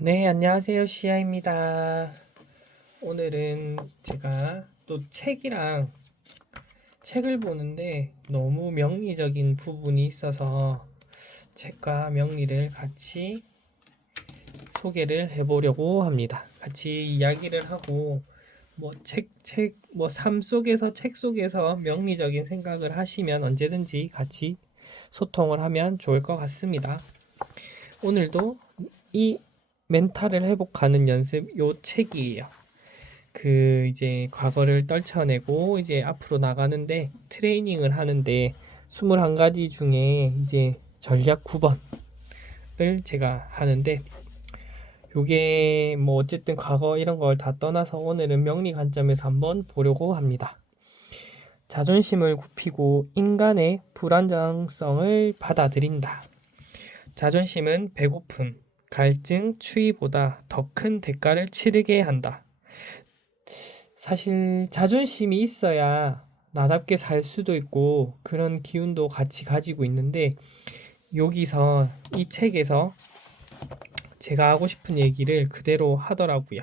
네, 안녕하세요. 시아입니다. 오늘은 제가 또 책을 보는데 너무 명리적인 부분이 있어서 책과 명리를 같이 소개를 해보려고 합니다. 같이 이야기를 하고 삶 속에서 책 속에서 명리적인 생각을 하시면 언제든지 같이 소통을 하면 좋을 것 같습니다. 오늘도 이 멘탈을 회복하는 연습 요 책이에요. 이제 과거를 떨쳐내고 이제 앞으로 나가는데 트레이닝을 하는데 21가지 중에 이제 전략 9번을 제가 하는데 요게 뭐 어쨌든 과거 이런 걸 다 떠나서 오늘은 명리 관점에서 한번 보려고 합니다. 자존심을 굽히고 인간의 불안정성을 받아들인다. 자존심은 배고픔, 갈증, 추위보다 더 큰 대가를 치르게 한다. 사실 자존심이 있어야 나답게 살 수도 있고 그런 기운도 같이 가지고 있는데 여기서 이 책에서 제가 하고 싶은 얘기를 그대로 하더라고요.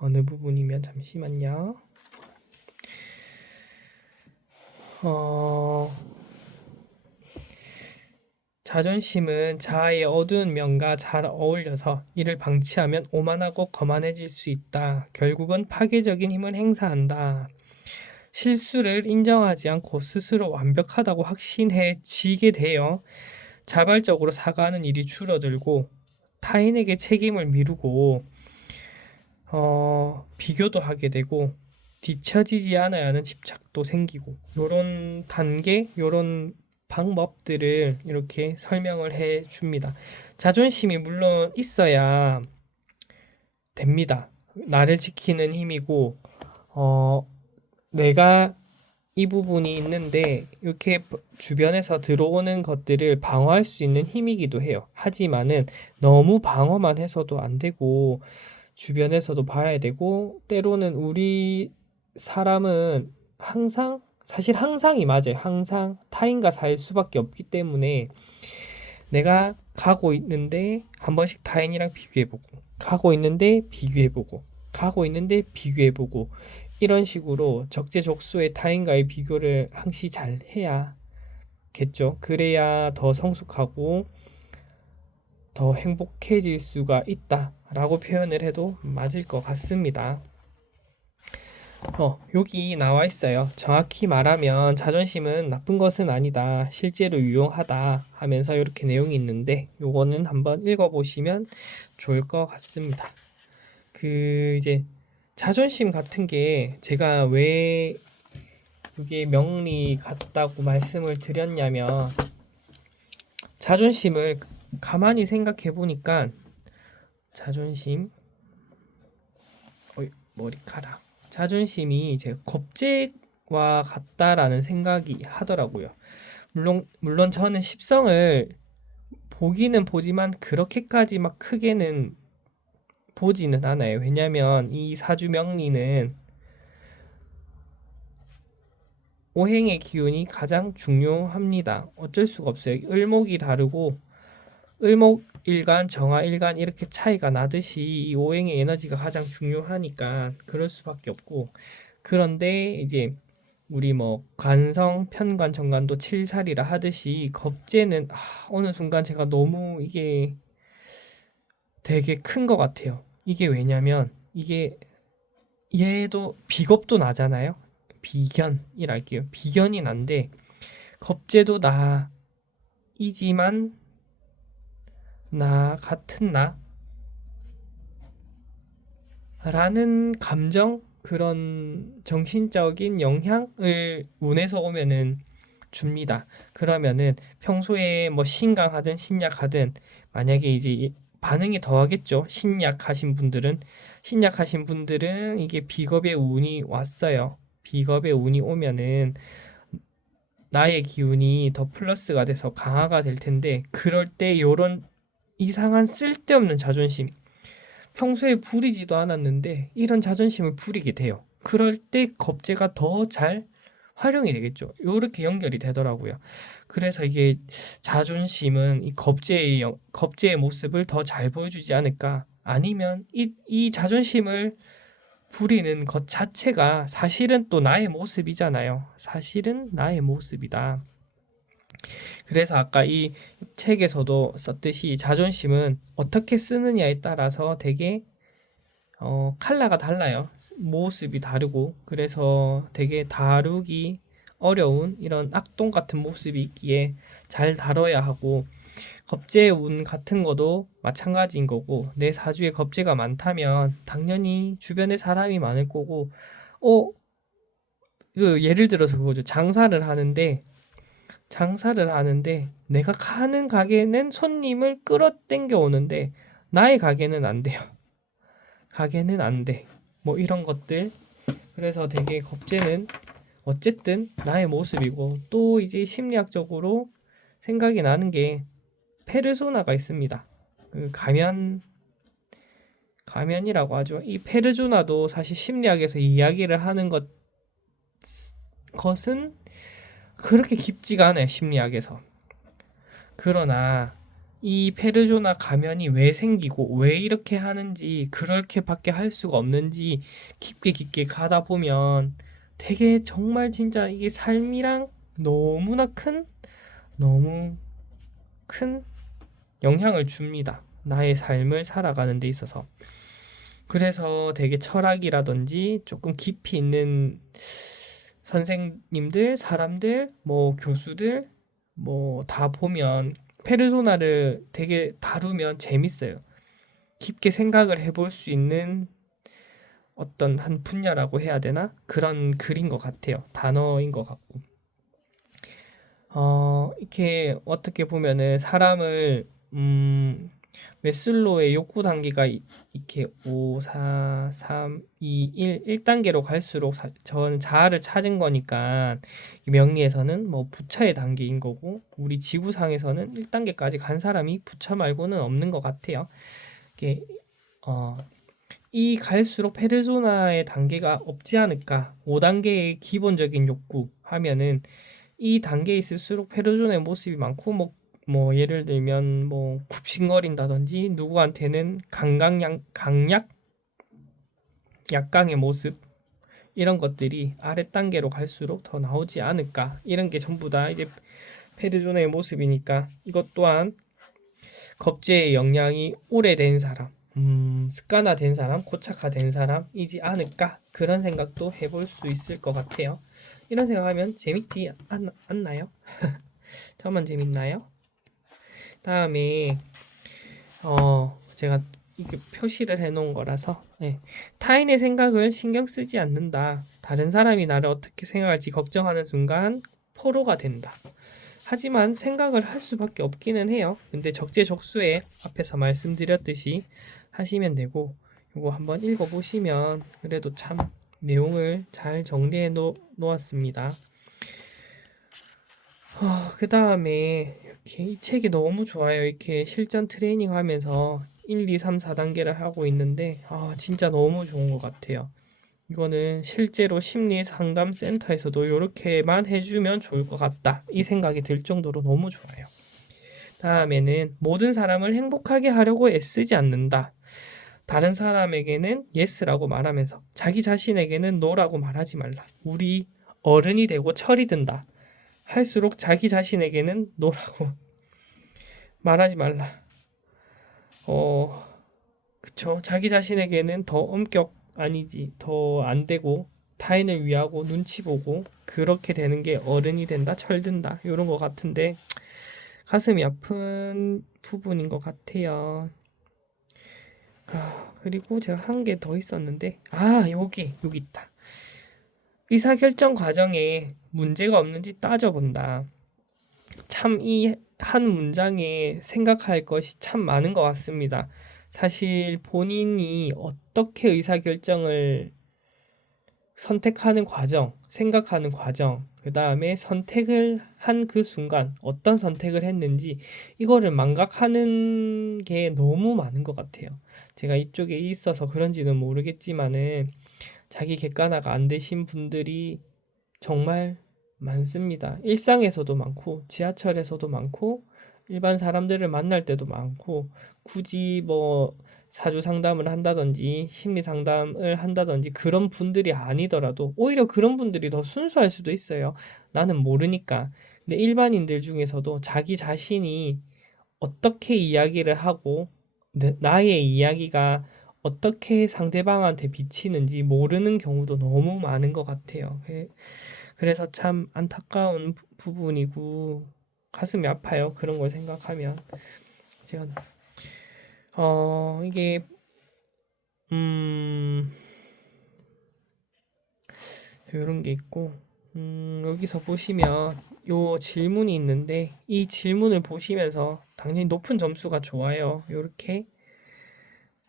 어느 부분이면 잠시만요. 어, 자존심은 자아의 어두운 면과 잘 어울려서 이를 방치하면 오만하고 거만해질 수 있다. 결국은 파괴적인 힘을 행사한다. 실수를 인정하지 않고 스스로 완벽하다고 확신해지게 되어 자발적으로 사과하는 일이 줄어들고 타인에게 책임을 미루고 비교도 하게 되고 뒤처지지 않아야 하는 집착도 생기고 요런 단계 요런 방법들을 이렇게 설명을 해 줍니다. 자존심이 물론 있어야 됩니다. 나를 지키는 힘이고 어, 내가 이 부분이 있는데 이렇게 주변에서 들어오는 것들을 방어할 수 있는 힘이기도 해요. 하지만은 너무 방어만 해서도 안 되고 주변에서도 봐야 되고 때로는 우리 사람은 항상 사실 항상이 맞아요. 항상 타인과 살 수밖에 없기 때문에 내가 가고 있는데 한 번씩 타인이랑 비교해보고 가고 있는데 비교해보고 가고 있는데 비교해보고 이런 식으로 적재적소의 타인과의 비교를 항시 잘 해야겠죠. 그래야 더 성숙하고 더 행복해질 수가 있다라고 표현을 해도 맞을 것 같습니다. 여기 나와 있어요. 정확히 말하면 자존심은 나쁜 것은 아니다. 실제로 유용하다 하면서 이렇게 내용이 있는데 요거는 한번 읽어보시면 좋을 것 같습니다. 이제 자존심 같은 게 제가 왜 그게 명리 같다고 말씀을 드렸냐면 자존심을 가만히 생각해 보니까 자존심 머리카락 자존심이 제 겁재와 같다라는 생각이 하더라고요. 물론 저는 십성을 보기는 보지만 그렇게까지 막 크게는 보지는 않아요. 왜냐면 이 사주 명리는 오행의 기운이 가장 중요합니다. 어쩔 수가 없어요. 을목이 다르고 을목일간, 정화일간 이렇게 차이가 나듯이 이 오행의 에너지가 가장 중요하니까 그럴 수밖에 없고 그런데 이제 우리 뭐 관성, 편관, 정관도 칠살이라 하듯이 겁재는 어느 순간 제가 너무 이게 되게 큰 것 같아요. 이게 왜냐면 이게 얘도 비겁도 나잖아요. 비견이랄게요. 비견이 난데 겁재도 나이지만 나 같은 나라는 감정 그런 정신적인 영향을 운에서 오면은 줍니다. 그러면은 평소에 뭐 신강하든 신약하든 만약에 이제 반응이 더하겠죠. 신약하신 분들은 이게 비겁의 운이 왔어요. 비겁의 운이 오면은 나의 기운이 더 플러스가 돼서 강화가 될 텐데 그럴 때 요런 이상한 쓸데없는 자존심 평소에 부리지도 않았는데 이런 자존심을 부리게 돼요. 그럴 때 겁재가 더 잘 활용이 되겠죠. 요렇게 연결이 되더라고요. 그래서 이게 자존심은 이 겁재의 모습을 더 잘 보여주지 않을까. 아니면 이 자존심을 부리는 것 자체가 사실은 또 나의 모습이잖아요. 사실은 나의 모습이다. 그래서 아까 이 책에서도 썼듯이 자존심은 어떻게 쓰느냐에 따라서 되게 컬러가 달라요. 모습이 다르고 그래서 되게 다루기 어려운 이런 악동 같은 모습이 있기에 잘 다뤄야 하고 겁제의 운 같은 거도 마찬가지인 거고 내 사주에 겁제가 많다면 당연히 주변에 사람이 많을 거고 어, 예를 들어서 그거죠. 장사를 하는데 내가 가는 가게는 손님을 끌어당겨 오는데 나의 가게는 안 돼요. 가게는 안 돼. 뭐 이런 것들. 그래서 되게 겁제는 어쨌든 나의 모습이고 또 이제 심리학적으로 생각이 나는 게 페르소나가 있습니다. 그 가면이라고 하죠. 이 페르소나도 사실 심리학에서 이야기를 하는 것은 그렇게 깊지가 않아요. 심리학에서. 그러나 이 페르소나 가면이 왜 생기고 왜 이렇게 하는지 그렇게밖에 할 수가 없는지 깊게 깊게 가다 보면 되게 정말 진짜 이게 삶이랑 너무나 너무 큰 영향을 줍니다. 나의 삶을 살아가는 데 있어서. 그래서 되게 철학이라든지 조금 깊이 있는 선생님들, 사람들, 뭐 교수들, 뭐 다 보면 페르소나를 되게 다루면 재밌어요. 깊게 생각을 해볼 수 있는 어떤 한 분야라고 해야 되나? 그런 글인 것 같아요. 단어인 것 같고. 이렇게 어떻게 보면은 사람을, 웨슬로의 욕구 단계가 이렇게 5, 4, 3, 2, 1단계로 갈수록 저는 자아를 찾은 거니까 명리에서는 뭐 부처의 단계인 거고 우리 지구상에서는 1단계까지 간 사람이 부처 말고는 없는 것 같아요. 이게 어, 이 갈수록 페르소나의 단계가 없지 않을까? 5단계의 기본적인 욕구 하면은 이 단계에 있을수록 페르소나의 모습이 많고 뭐 예를 들면 뭐 굽신거린다든지 누구한테는 강약 약강의 모습 이런 것들이 아래 단계로 갈수록 더 나오지 않을까 이런 게 전부 다 이제 페르소나의 모습이니까 이것 또한 겁제의 영향이 오래된 사람 습관화된 사람 고착화된 사람이지 않을까 그런 생각도 해볼 수 있을 것 같아요. 이런 생각하면 재밌지 않나요? 저만 재밌나요? 다음에 제가 이게 표시를 해놓은 거라서 타인의 생각을 신경 쓰지 않는다. 다른 사람이 나를 어떻게 생각할지 걱정하는 순간 포로가 된다. 하지만 생각을 할 수밖에 없기는 해요. 근데 적재적소에 앞에서 말씀드렸듯이 하시면 되고 이거 한번 읽어보시면 그래도 참 내용을 잘 정리해 놓았습니다. 그 다음에 이렇게 이 책이 너무 좋아요. 이렇게 실전 트레이닝 하면서 1, 2, 3, 4단계를 하고 있는데 진짜 너무 좋은 것 같아요. 이거는 실제로 심리 상담 센터에서도 이렇게만 해주면 좋을 것 같다. 이 생각이 들 정도로 너무 좋아요. 다음에는 모든 사람을 행복하게 하려고 애쓰지 않는다. 다른 사람에게는 yes라고 말하면서 자기 자신에게는 no라고 말하지 말라. 우리 어른이 되고 철이 든다. 할수록 자기 자신에게는 no라고 말하지 말라. 그쵸. 자기 자신에게는 더 엄격 아니지. 더 안 되고 타인을 위하고 눈치 보고 그렇게 되는 게 어른이 된다, 철든다. 이런 것 같은데 가슴이 아픈 부분인 것 같아요. 그리고 제가 한 개 더 있었는데 여기 있다. 의사결정 과정에 문제가 없는지 따져본다. 참 이 한 문장에 생각할 것이 참 많은 것 같습니다. 사실 본인이 어떻게 의사결정을 선택하는 과정, 생각하는 과정, 그 다음에 선택을 한 그 순간 어떤 선택을 했는지 이거를 망각하는 게 너무 많은 것 같아요. 제가 이쪽에 있어서 그런지는 모르겠지만은 자기 객관화가 안 되신 분들이 정말 많습니다. 일상에서도 많고 지하철에서도 많고 일반 사람들을 만날 때도 많고 굳이 뭐 사주 상담을 한다든지 심리 상담을 한다든지 그런 분들이 아니더라도 오히려 그런 분들이 더 순수할 수도 있어요. 나는 모르니까. 근데 일반인들 중에서도 자기 자신이 어떻게 이야기를 하고 나의 이야기가 어떻게 상대방한테 비치는지 모르는 경우도 너무 많은 것 같아요. 그래서 참 안타까운 부분이고 가슴이 아파요. 그런 걸 생각하면 제가 이게 이런 게 있고 여기서 보시면 요 질문이 있는데 이 질문을 보시면서 당연히 높은 점수가 좋아요. 이렇게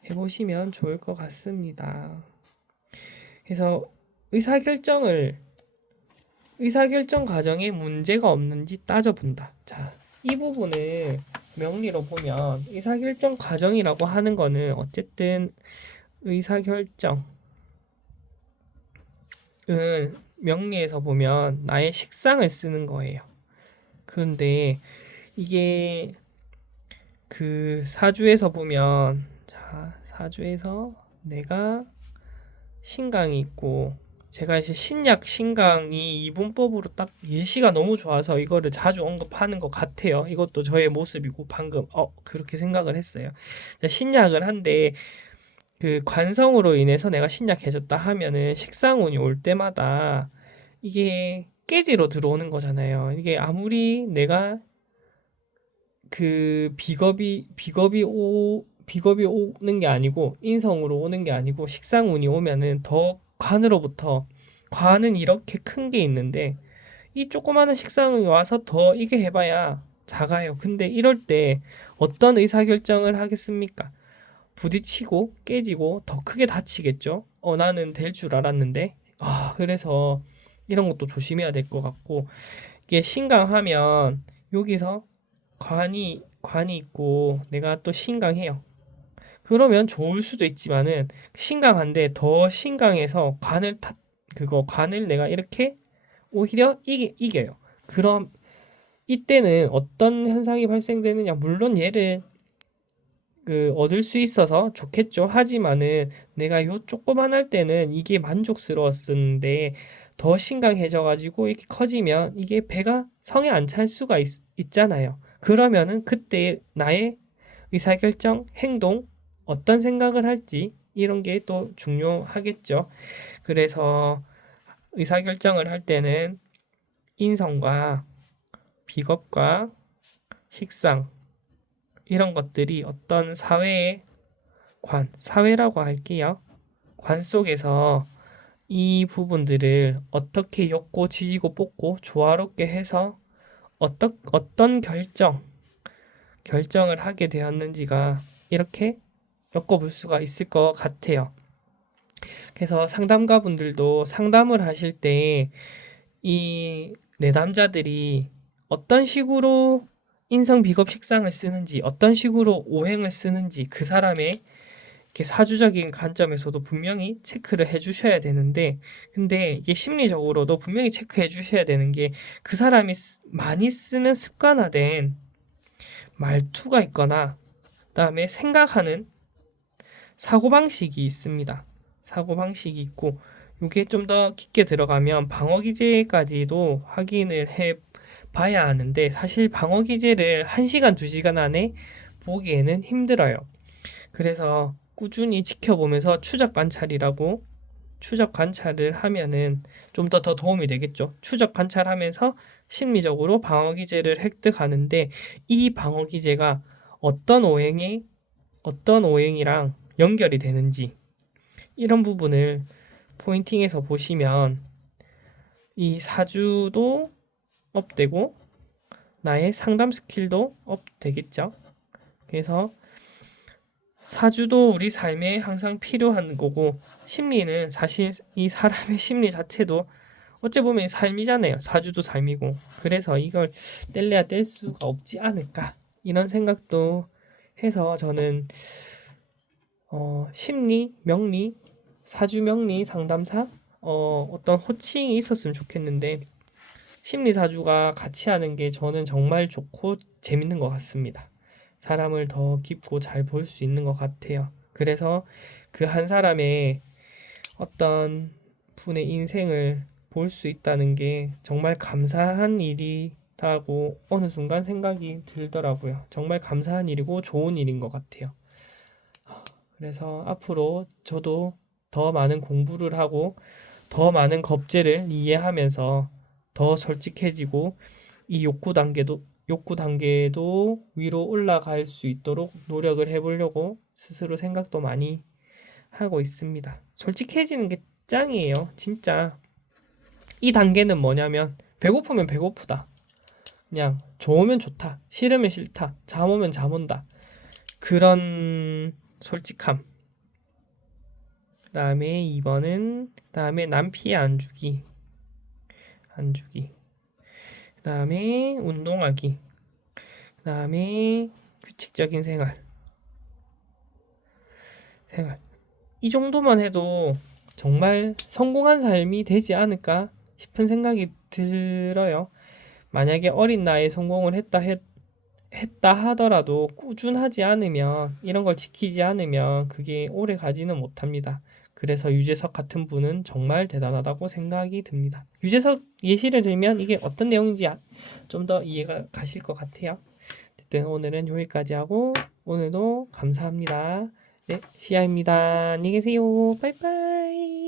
해보시면 좋을 것 같습니다. 그래서 의사결정 과정에 문제가 없는지 따져본다. 자, 이 부분을 명리로 보면 의사결정 과정이라고 하는 거는 어쨌든 의사결정은 명리에서 보면 나의 식상을 쓰는 거예요. 그런데 이게 그 사주에서 보면 자, 사주에서 내가 신강이 있고 제가 이제 신약 신강이 이분법으로 딱 예시가 너무 좋아서 이거를 자주 언급하는 것 같아요. 이것도 저의 모습이고 방금 그렇게 생각을 했어요. 신약을 한데 그 관성으로 인해서 내가 신약해졌다 하면은 식상운이 올 때마다 이게 깨지로 들어오는 거잖아요. 이게 아무리 내가 그 비겁이 오는 게 아니고 인성으로 오는 게 아니고 식상운이 오면은 더 관은 이렇게 큰 게 있는데 이 조그마한 식상운이 와서 더 이게 해봐야 작아요. 근데 이럴 때 어떤 의사결정을 하겠습니까? 부딪히고 깨지고 더 크게 다치겠죠. 나는 될 줄 알았는데 그래서 이런 것도 조심해야 될 것 같고 이게 신강하면 여기서 관이 있고 내가 또 신강해요. 그러면 좋을 수도 있지만은 신강한데 더 신강해서 관을 내가 이렇게 오히려 이겨요. 그럼 이때는 어떤 현상이 발생되느냐? 물론 얘를 얻을 수 있어서 좋겠죠. 하지만은 내가 요 조그만할 때는 이게 만족스러웠었는데 더 신강해져 가지고 이렇게 커지면 이게 배가 성에 안 찰 수가 있잖아요. 그러면은 그때 나의 의사결정, 행동, 어떤 생각을 할지 이런 게 또 중요하겠죠. 그래서 의사결정을 할 때는 인성과 비겁과 식상 이런 것들이 어떤 사회라고 할게요. 관 속에서 이 부분들을 어떻게 엮고 지지고 뽑고 조화롭게 해서 어떤 결정을 하게 되었는지가 이렇게 엮어볼 수가 있을 것 같아요. 그래서 상담가분들도 상담을 하실 때 이 내담자들이 어떤 식으로 인성 비겁 식상을 쓰는지 어떤 식으로 오행을 쓰는지 그 사람의 이렇게 사주적인 관점에서도 분명히 체크를 해주셔야 되는데 근데 이게 심리적으로도 분명히 체크해 주셔야 되는 게 그 사람이 많이 쓰는 습관화된 말투가 있거나 그다음에 생각하는 사고방식이 있습니다. 사고방식이 있고 이게 좀 더 깊게 들어가면 방어기제까지도 확인을 해 봐야 하는데 사실 방어기제를 1시간, 2시간 안에 보기에는 힘들어요. 그래서 꾸준히 지켜보면서 추적 관찰을 하면은 좀 더 도움이 되겠죠. 추적 관찰하면서 심리적으로 방어기제를 획득하는데 이 방어기제가 어떤 오행이랑 연결이 되는지 이런 부분을 포인팅해서 보시면 이 사주도 업되고 나의 상담 스킬도 업되겠죠. 그래서 사주도 우리 삶에 항상 필요한 거고 심리는 사실 이 사람의 심리 자체도 어찌 보면 삶이잖아요. 사주도 삶이고 그래서 이걸 뗄래야 뗄 수가 없지 않을까 이런 생각도 해서 저는 심리, 명리, 사주 명리 상담사 어떤 호칭이 있었으면 좋겠는데 심리 사주가 같이 하는 게 저는 정말 좋고 재밌는 것 같습니다. 사람을 더 깊고 잘 볼 수 있는 것 같아요. 그래서 그 한 사람의 어떤 분의 인생을 볼 수 있다는 게 정말 감사한 일이라고 어느 순간 생각이 들더라고요. 정말 감사한 일이고 좋은 일인 것 같아요. 그래서 앞으로 저도 더 많은 공부를 하고 더 많은 겁제를 이해하면서 더 솔직해지고 이 욕구 단계도 위로 올라갈 수 있도록 노력을 해보려고 스스로 생각도 많이 하고 있습니다. 솔직해지는 게 짱이에요. 진짜. 이 단계는 뭐냐면 배고프면 배고프다. 그냥 좋으면 좋다. 싫으면 싫다. 잠 오면 잠 온다. 그런 솔직함. 그다음에 2번은 그다음에 남 피해 안 주기. 안 주기. 그다음에 운동하기. 그다음에 규칙적인 생활. 이 정도만 해도 정말 성공한 삶이 되지 않을까 싶은 생각이 들어요. 만약에 어린 나이에 성공을 했다 하더라도 꾸준하지 않으면 이런 걸 지키지 않으면 그게 오래 가지는 못합니다. 그래서 유재석 같은 분은 정말 대단하다고 생각이 듭니다. 유재석 예시를 들면 이게 어떤 내용인지 좀 더 이해가 가실 것 같아요. 어쨌든 오늘은 여기까지 하고 오늘도 감사합니다. 네, 시아입니다. 안녕히 계세요. 빠이빠이.